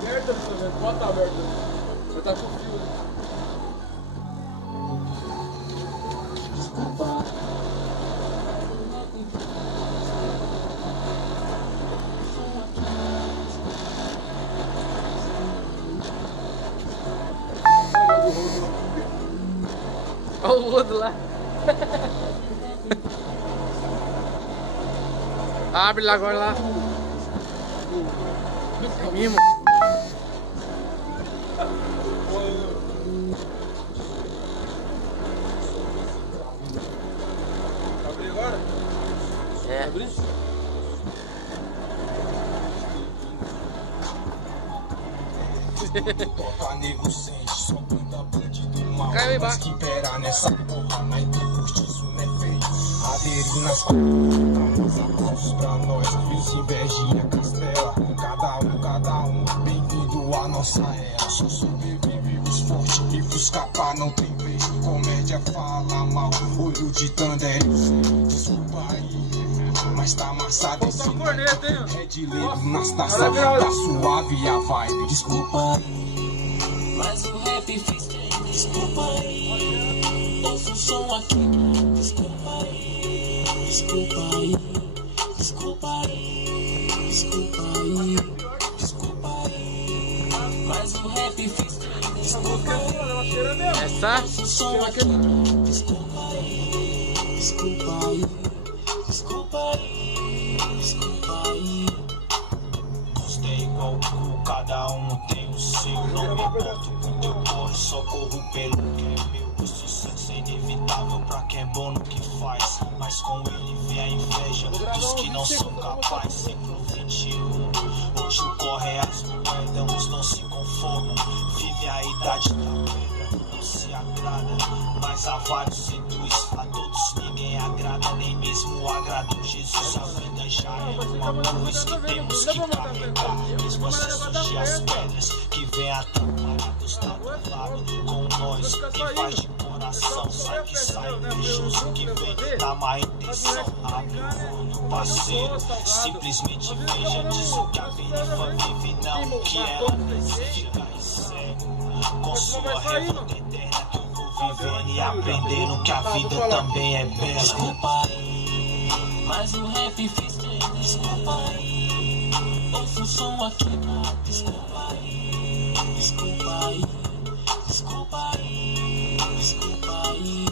aberta, bota aberta. Já tá com frio. Desculpa. Olha o outro lá. Abre lá agora lá. É mimo. Abrir agora? É. Abrir? Toca nego sente, só banda bandido mal. Caiu aí Mas embaixo. que pera nessa porra, mas do postiço não é feio. Aderindo nas palmas, aplausos pra nós. E os invejinha castela, cada um. Bem-vindo à nossa era. Só sobrevivemos forte e pros capa não tem vez. Comédia fala mal, olho de Tandere. Desculpa aí, mas tá amassado esse corneta, hein? Red Label nas taças, tá suave a vibe. Desculpa aí, mas o rap fiz. Desculpa aí, ouço o som aqui. Desculpa aí, desculpa aí, desculpa aí, desculpa aí, desculpa aí, mas o rap fiz. Desculpa aí, Essa? ouço o som aqui. Desculpa aí, desculpa aí, desculpa aí, desculpa aí. Gostei igual o cu, cada um tem o seu. Não me importo com teu corre, só corro pelo que é meu. O sucesso é inevitável pra quem é bom no que faz. Mas com ele vem a inveja dos que não são capazes. Século 21, hoje o corre é as moedas, uns não se conformam. Vive a idade da pedra, não se agrada. Mas a vários seduz, a todos ninguém agrada. Nem mesmo agradou Jesus, a vida já é uma cruz que temos que carregar. Mesmo assim surgir as pedras que vem atrapalhados tá do lado com nós. Quem faz de coração sai que sai invejoso que vem da má intenção. Amigo no parceiro, simplesmente veja, diz o que a perifa vive, não o que ela fica em cego. Com sua revolta eterna que eu vou vivendo e aprendendo que a vida também é bela. Desculpa aí, mas o rap fiz. Desculpa aí, ouço o som aqui. Desculpa aí, desculpa aí, desculpa aí, desculpa aí,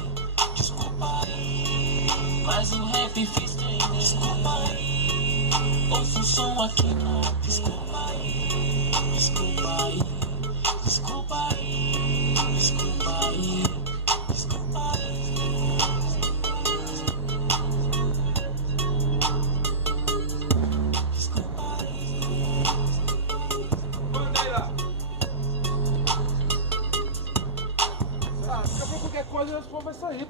desculpa aí, mas o rap fiz. Desculpa aí, ouço o som aqui. Desculpa aí, desculpa aí, desculpa aí, desculpa aí, desculpa aí. Desculpa aí. Manda aí lá. Ah, fica pra qualquer coisa, o povo vai sair.